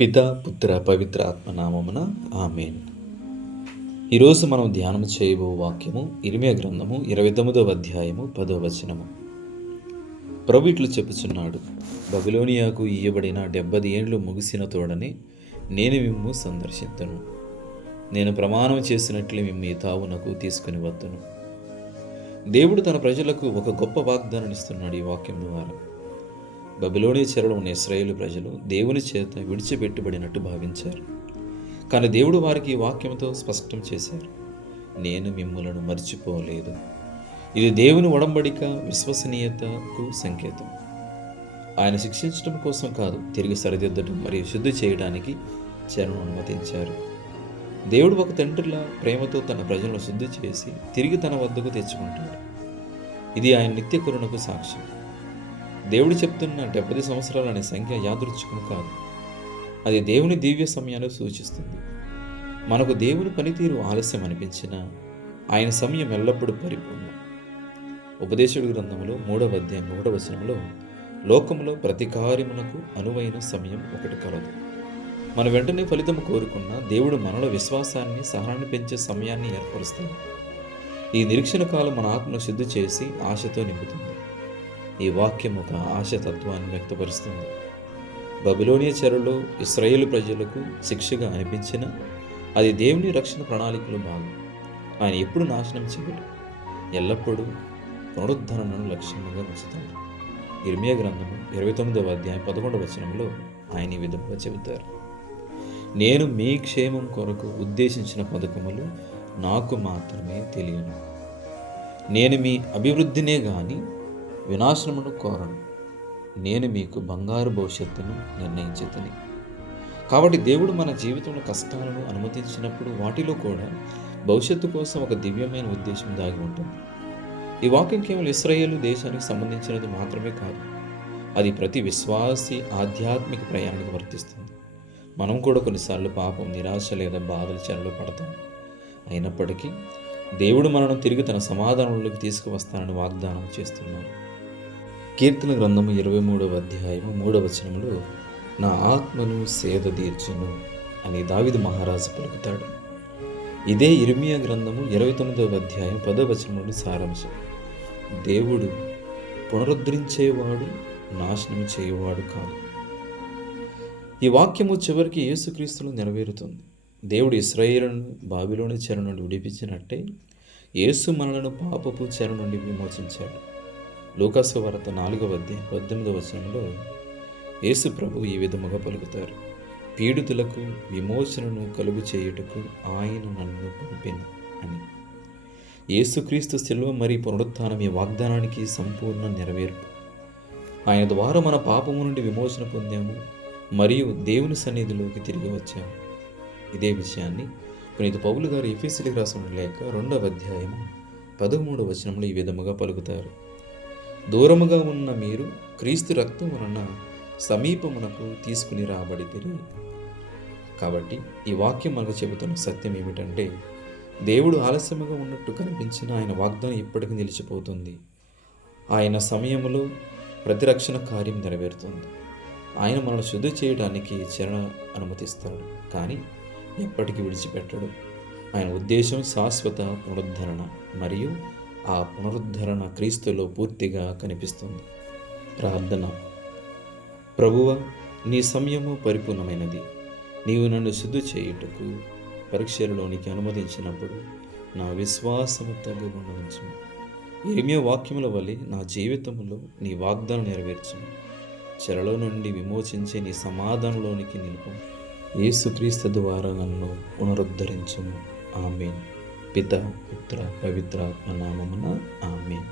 పిత పుత్ర పవిత్ర ఆత్మ నామమున ఆమేన్. ఈరోజు మనం ధ్యానం చేయబో వాక్యము ఇర్మీయా గ్రంథము 29వ అధ్యాయము 10వ వచనము. ప్రభు ఇట్లు చెప్పుచున్నాడు, బబిలోనియాకు ఇయ్యబడిన 70 ఏండ్లు ముగిసిన తోడని నేను మిమ్ము సందర్శింతును. నేను ప్రమాణం చేసినట్లు మిమ్ము ఈ తావునకు తీసుకుని వద్దును. దేవుడు తన ప్రజలకు ఒక గొప్ప వాగ్దానం ఇస్తున్నాడు ఈ వాక్యం ద్వారా. బబిలోనియ చెరలో ఉన్న ఇశ్రాయేలు ప్రజలు దేవుని చేత విడిచిపెట్టబడినట్టు భావించారు. కానీ దేవుడు వారికి ఈ వాక్యంతో స్పష్టం చేశారు, నేను మిమ్ములను మర్చిపోలేదు. ఇది దేవుని ఒడంబడిక విశ్వసనీయతకు సంకేతం. ఆయన శిక్షించడం కోసం కాదు, తిరిగి సరిదిద్దడం మరియు శుద్ధి చేయడానికి చెరను అనుమతించారు. దేవుడు ఒక తండ్రిలా ప్రేమతో తన ప్రజలను శుద్ధి చేసి తిరిగి తన వద్దకు తెచ్చుకుంటాడు. ఇది ఆయన నిత్య కరుణకు సాక్ష్యం. దేవుడు చెప్తున్న 70 సంవత్సరాలు అనే సంఖ్య యాదృచ్ఛికం కాదు, అది దేవుని దివ్య సమయాన్ని సూచిస్తుంది. మనకు దేవుని పనితీరు ఆలస్యం అనిపించినా ఆయన సమయం ఎల్లప్పుడూ పరిపూర్ణం. ఉపదేశుడి గ్రంథంలో 3వ అధ్యాయం 1వ వచనంలో, లోకంలో ప్రతి కార్యమునకు అనువైన సమయం ఒకటి కలదు. మన వెంటనే ఫలితం కోరుకున్న దేవుడు మనలో విశ్వాసాన్ని సహనాన్ని పెంచే సమయాన్ని ఏర్పరుస్తాడు. ఈ నిరీక్షణ కాలం మన ఆత్మను శుద్ధి చేసి ఆశతో నింపుతుంది. ఈ వాక్యం ఒక ఆశతత్వాన్ని వ్యక్తపరుస్తుంది. బబిలోనియ చెరలో ఇశ్రాయేలు ప్రజలకు శిక్షగా అనిపించిన అది దేవుని రక్షణ ప్రణాళికలో భాగం. ఆయన ఎప్పుడు నాశనం చేయడు, ఎల్లప్పుడూ పునరుద్ధరణను లక్ష్యంగా ఉంచుతాడు. ఇర్మీయా గ్రంథము 29వ అధ్యాయం 11వ వచనంలో ఆయన ఈ విధంగా చెబుతారు, నేను మీ క్షేమం కొరకు ఉద్దేశించిన పథకములు నాకు మాత్రమే తెలియను. నేను మీ అభివృద్ధినే గాని వినాశనమును కోరను. నేను మీకు బంగారు భవిష్యత్తును నిర్ణయించుతని. కాబట్టి దేవుడు మన జీవితంలో కష్టాలను అనుమతించినప్పుడు వాటిలో కూడా భవిష్యత్తు కోసం ఒక దివ్యమైన ఉద్దేశం దాగి ఉంటుంది. ఈ వాక్యం కేవలం ఇశ్రాయేలు దేశానికి సంబంధించినది మాత్రమే కాదు, అది ప్రతి విశ్వాసి ఆధ్యాత్మిక ప్రయాణానికి వర్తిస్తుంది. మనం కూడా కొన్నిసార్లు పాపం, నిరాశ లేదా బాధల చెరలో పడతాం. అయినప్పటికీ దేవుడు మనను తిరిగి తన సమాధానంలోకి తీసుకువస్తానని వాగ్దానం చేస్తున్నాడు. కీర్తన గ్రంథము 23వ అధ్యాయము 3వ వచనంలో, నా ఆత్మను సేద తీర్చును అని దావీదు మహారాజు పలుకుతాడు. ఇదే ఇర్మీయా గ్రంథము 29వ అధ్యాయం 10వ వచనంలోని సారాంశం. దేవుడు పునరుద్ధరించేవాడు, నాశనం చేయవాడు కాదు. ఈ వాక్యము చివరికి యేసుక్రీస్తులో నెరవేరుతుంది. దేవుడు ఇశ్రాయేలును బాబిలోను చెర నుండి విడిపించినట్టే యేసు మనలను పాపపు చెర నుండి విమోచించాడు. లూకాసు వార్త 4వ అధ్యాయం 18వ వచనంలో యేసు ప్రభు ఈ విధముగా పలుకుతారు, పీడితులకు విమోచనను కలుగు చేయుటకు ఆయన నన్ను పంపెను అని. యేసుక్రీస్తు శిలువ మరియు పునరుత్థానం ఈ వాగ్దానానికి సంపూర్ణ నెరవేర్పు. ఆయన ద్వారా మన పాపము నుండి విమోచన పొందాము మరియు దేవుని సన్నిధిలోకి తిరిగి వచ్చాము. ఇదే విషయాన్ని పునీత పౌలు గారు ఎఫెసీయులకు రాసిన లేఖ 2వ అధ్యాయము 13వ వచనంలో ఈ విధముగా పలుకుతారు, దూరముగా ఉన్న మీరు క్రీస్తు రక్తం వలన సమీపమునకు తీసుకుని రాబడితిరి. కాబట్టి ఈ వాక్యం మనకు చెబుతున్న సత్యం ఏమిటంటే, దేవుడు ఆలస్యముగా ఉన్నట్టు కనిపించిన ఆయన వాగ్దానం ఇప్పటికీ నిలిచిపోతుంది. ఆయన సమయంలో ప్రతిరక్షణ కార్యం నెరవేరుతుంది. ఆయన మనల్ని శుద్ధి చేయడానికి చెరను అనుమతిస్తాడు, కానీ ఎప్పటికీ విడిచిపెట్టడు. ఆయన ఉద్దేశం శాశ్వత పునరుద్ధరణ, మరియు ఆ పునరుద్ధరణ క్రీస్తులో పూర్తిగా కనిపిస్తుంది. ప్రార్థన. ప్రభువా, నీ సమయము పరిపూర్ణమైనది. నీవు నన్ను శుద్ధి చేయుటకు పరీక్షలలోనికి అనుమతించినప్పుడు నా విశ్వాసము తగ్గి ఉండవచ్చు. ఇర్మీయా వాక్యముల వలె నా జీవితంలో నీ వాగ్దానం నెరవేర్చును. చెరలో నుండి విమోచించే నీ సమాధానంలోనికి నిలుపు. యేసుక్రీస్తు ద్వారా నన్ను పునరుద్ధరించుము. ఆమేన్. పిత పుత్ర పవిత్ర ఆత్మ నామమున ఆమేన్.